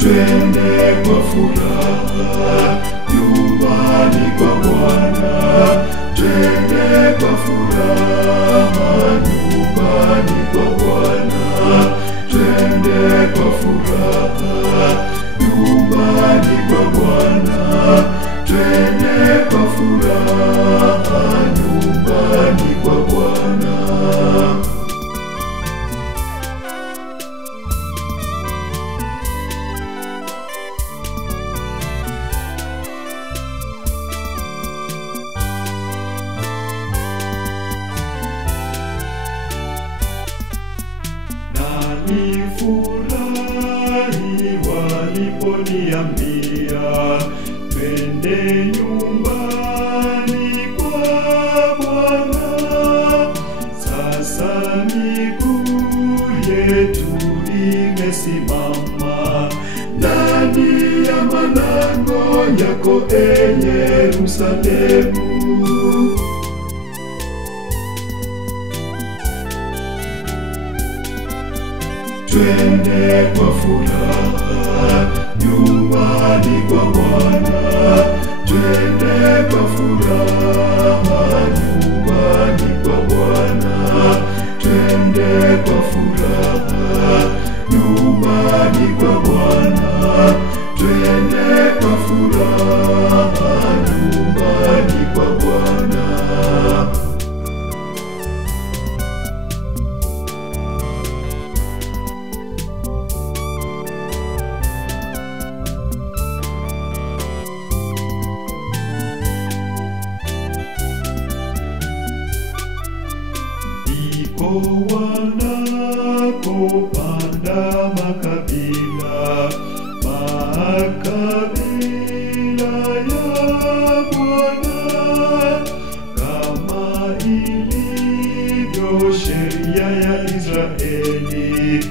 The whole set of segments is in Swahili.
twende kwa furaha nyumbani kwa Bwana, twende kwa furaha nyumbani kwa Bwana, twende kwa furaha nyumbani kwa Bwana, twende kwa furaha nyumbani kwa Bwana. Nilifurahi waliponiambia twende nyumbani kwa Bwana. Sasa miguu yetu imesimama ndani ya malango yako, Yerusalemu. Twende kwa furaha nyumbani kwa Bwana, twende kwa furaha nyumbani kwa Bwana, twende kwa furaha nyumbani kwa Bwana, twende kwa furaha nyumbani kwa Bwana. Wanakopanda makabila ya Bwana, kama ilivyo sheria ya Israeli,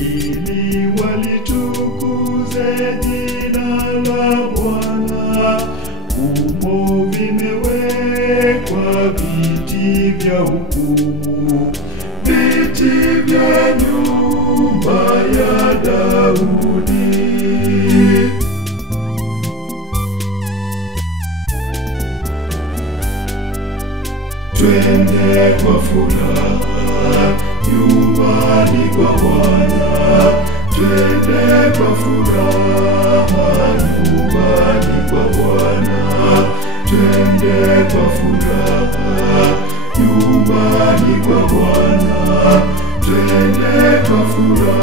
ili walitukuze jina la Bwana. Humo vimewekwa viti vya hukumu, viti vya nyumba ya Daudi. Twende kwa furaha nyumbani kwa Bwana, twende kwa furaha nyumbani kwa Bwana, twende kwa furaha nyumbani kwa Bwana, twende kwa furaha